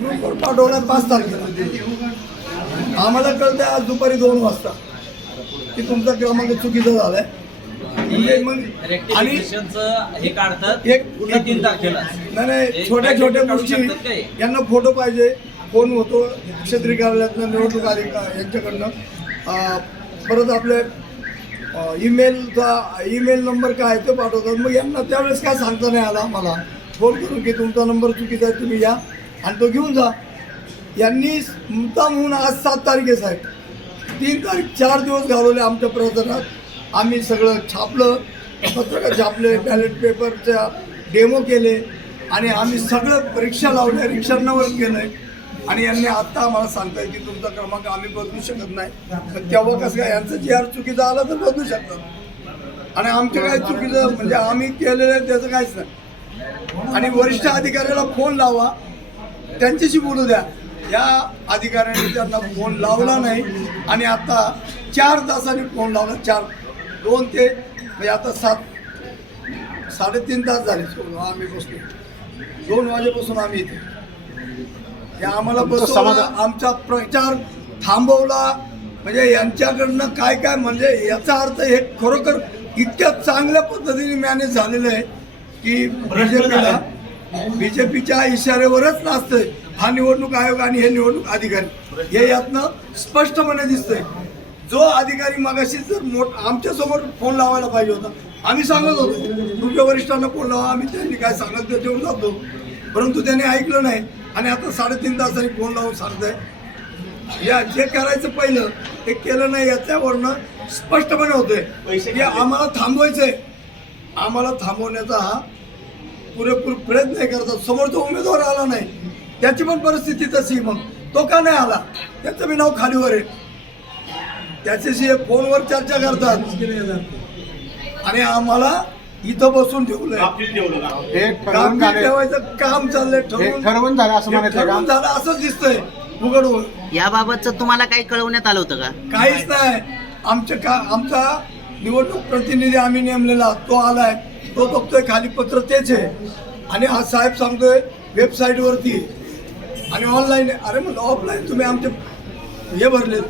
ग्रुपवर पाठवला 5 तारखेला. आम्हाला कळतं आज दुपारी 2 वाजता की तुमचा क्रमांक चुकीचा झालाय. म्हणजे मग आणि हे काढतात एक 3 तारखेला. नाही छोट्या छोट्या गोष्टी यांना फोटो पाहिजे. फोन होतो क्षेत्रीय कार्यालयातनं निवडणूक अधिकारी यांच्याकडनं. परत आपले ईमेल नंबर काय ते पाठवतात. मग यांना त्यावेळेस काय सांगता नाही आला मला फोन करून की तुमचा नंबर चुकीचा आहे, तुम्ही या आणि तो घेऊन जा. यांनी मुद्दाम म्हणून आज 7 तारीख आहे साहेब, 3 तारीख 4 दिवस घालवले आमच्या प्रचारात. आम्ही सगळं छापलं, पत्रकार छापले, बॅलेट पेपरच्या डेमो केले आणि आम्ही सगळं रिक्षा लावल्या, रिक्षांवर केलं आहे. आणि यांनी आत्ता आम्हाला सांगताय की तुमचा क्रमांक आम्ही बदलू शकत नाही. पण तेव्हा कसं काय यांचं जी आर चुकीचं आलं तर बदलू शकतात आणि आमचं काय चुकीचं म्हणजे आम्ही केलेलं आहे त्याचं काहीच नाही. आणि वरिष्ठ अधिकाऱ्याला फोन लावा, त्यांच्याशी बोलू द्या. या अधिकाऱ्याने त्यांना फोन लावला नाही आणि आता 4 तासांनी फोन लावला. 2 ते म्हणजे आता 3.5 तास झाले आम्ही बसलो. 2 वाजेपासून आम्ही इथे. या आम्हाला बसवला, आमचा प्रचार थांबवला. म्हणजे यांच्याकडनं काय काय म्हणजे याचा अर्थ हे खरोखर इतक्या चांगल्या पद्धतीने मॅनेज झालेलं आहे की बीजेपीच्या इशाऱ्यावरच नाचतंय हा निवडणूक आयोग आणि हे निवडणूक अधिकारी. हे यातनं स्पष्टपणे दिसतंय. जो अधिकारी मगाशी जर आमच्यासमोर फोन लावायला पाहिजे होता, आम्ही सांगत होतो तुमच्या वरिष्ठांना फोन लावा, आम्ही त्यांनी काय सांगत त्याच्यावर जातो, परंतु त्याने ऐकलं नाही आणि आता 3.5 तासांनी फोन लावून सांगताय. या जे करायचं पहिलं ते केलं नाही याच्यावरनं स्पष्टपणे होतंय की आम्हाला थांबवायचंय. आम्हाला थांबवण्याचा हा पुरेपूर प्रयत्न करतात. समोरचा उमेदवार आला नाही, त्याची पण परिस्थिती तशी. मग तो का नाही आला त्याचं मी नाव खालीवर आहे. त्याच्याशी फोनवर चर्चा करतात आणि आम्हाला इथं बसून ठेवलंय. ठेवायचं काम चाललंय, ठरवून झालं असंच दिसतंय उघड. याबाबतचं तुम्हाला काही कळवण्यात आलं होतं का? काहीच नाही. आमचा निवडणूक प्रतिनिधी आम्ही नेमलेला तो आलाय, तो बघतोय खाली पत्र तेच आहे आणि हा साहेब सांगतोय वेबसाईटवरती आणि ऑनलाईन. अरे म्हणलं ऑफलाईन तुम्ही आमचे हे भरले,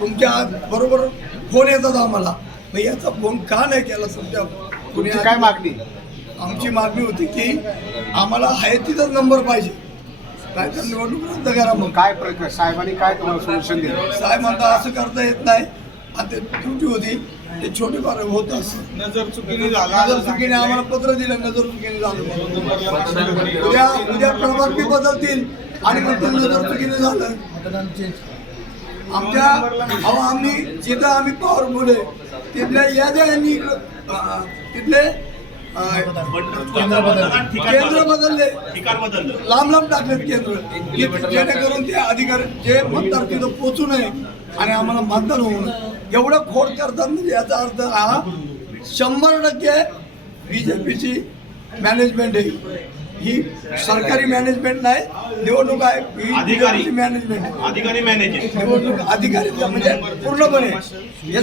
तुमच्या बरोबर फोन येतात आम्हाला. मग याचा फोन का नाही केला सध्या? तुमची काय मागणी? आमची मागणी होती की आम्हाला आहे तिथंच नंबर पाहिजे, काय तर निवडणूक रद्द करा. मग काय साहेबांनी काय तुम्हाला सोल्युशन दिलं? साहेब म्हणता असं करता येत नाही आणि ते त्रुटी होती, ते छोटे फार होत असं. नजर चुकीने आम्हाला पत्र दिलं, नजर चुकीने झालं. उद्या प्रभाग बदलतील आणि मग नजर चुकीने झालं. आम्ही जिथं आम्ही पॉवरफुल आहे तिथल्या याद्या यांनी तिथले केंद्र बदलले, लांब टाकलेत केंद्र, जेणेकरून ते अधिकारी जे मतदार तिथं पोचू नये आणि आम्हाला मतदान होऊ नये. एवढं खोड करतात म्हणजे याचा अर्थ हा 100% बीजेपीची मॅनेजमेंट आहे. ही सरकारी मॅनेजमेंट नाही, निवडणूक आहे ही मॅनेजमेंट, निवडणूक अधिकारी म्हणजे पूर्णपणे हे